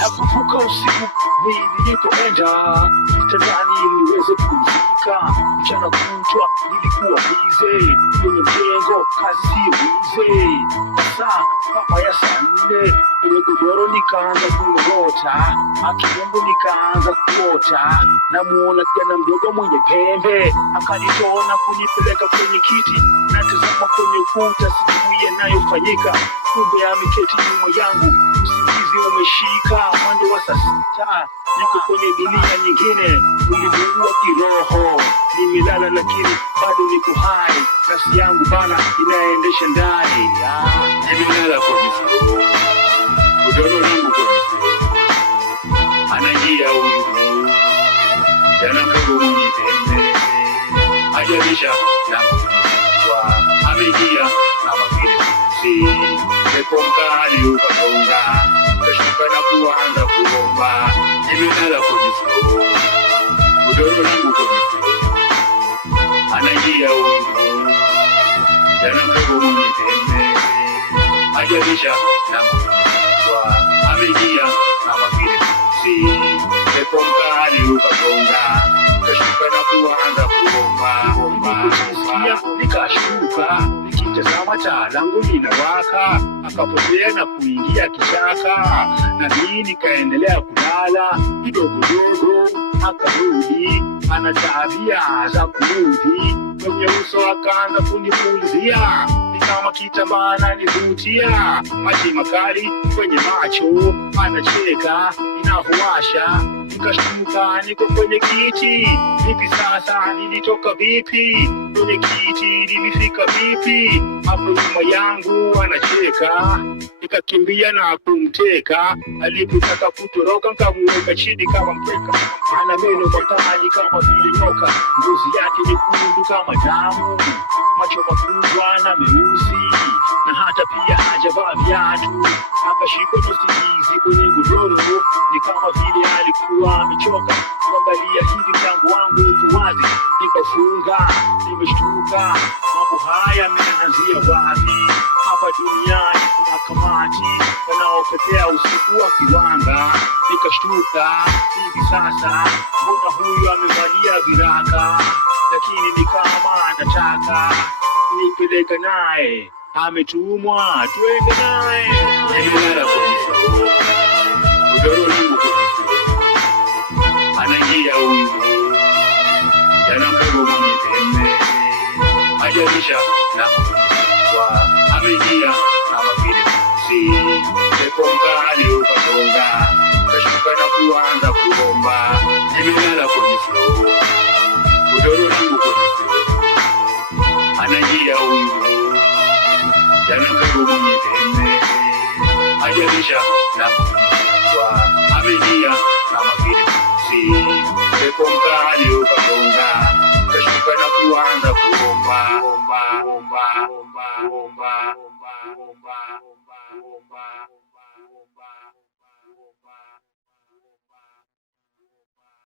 Nakumbuka usiku nilipoenda kitandani niweze kupumzika. Mchana kutwa nilikuwa bize kwenye mjengo, kazi si bize. Saa kama ya saa 4 kwenye godoro nikaanza kung'ota, akimbo nikaanza kuota. Namuona kijana mdogo mwenye pembe akanitoa na kunipeleka kwenye kiti. Natazama kwenye ukuta, sijui yanayofanyika, kumbe ameketi nyuma yangu. Usingizi umeshika, mwendo wa saa 6, niko kwenye dunia nyingine, ulimwengu wa kiroho. Nimelala lakini bado niko hai, nafsi yangu bana inaendesha ndani. Nimelala kwenye floor, godoro langu kwenye floor, anaingia huyu jana mdogo mwenye pembe, ajarisha na kwa ameingia kama vile mzee. Pepo mkali ukagonga, kashuka na kuanza kuomba. Nimelala kwenye floor, godoro langu kwenye floor, anaingia huyu jana mdogo mwenye pembe, ajarisha na kwa ameingia kama vile mzee. Pepo mkali ukagonga, kashuka na kuanza kuomba. Nikashuka nikitazama taa langu linawaka, akapotea na kuingia kichaka, na mimi nikaendelea kulala. Kidogo dogo akarudi, ana tabia za kurudi kwenye uso, akaanza kunipulizia ni kama kitambaa ananivutia, maji makali kwenye macho, anacheka inavyowasha. Nikashtuka, niko kwenye kiti, hivi sasa nilitoka vipi? Kwenye kiti nilifika vipi? Hapo nyuma yangu anacheka, nikakimbia na kumteka. Alipotaka kutoroka nikamuweka chini kama mkeka. Ana meno makali kama vile nyoka, ngozi yake nyekundu kama damu, macho makubwa na meusi, na hata pia hajavaa viatu. Akashikwa na usingizi kwenye godoro, ni kama vile alikuwa amechoka. Kuangalia hivi mlango wangu uko wazi, nikafunga. Nimeshtuka, mambo haya yameanzia wapi? Hapa duniani kuna kamati wanaopepea usiku wa kiwanda. Nikashtuka, hivi sasa mbona huyu amevalia viraka, lakini ni kama anataka nipeleka naye, ametumwa tuende naye. Nimelala kwenye floor, godoro langu kwenye floor, anaingia huyu jana mdogo mwenye pembe, ajarisha na kwa ameingia kama vile mzee. Pepo mkali ukagonga, kashuka na kuanza kuomba. Nimelala kwenye floor, godoro langu kwenye floor, anaingia huyu jana mdogo mwenye pembe, ajarisha na kwa ameingia kama vile mzee. Pepo mkali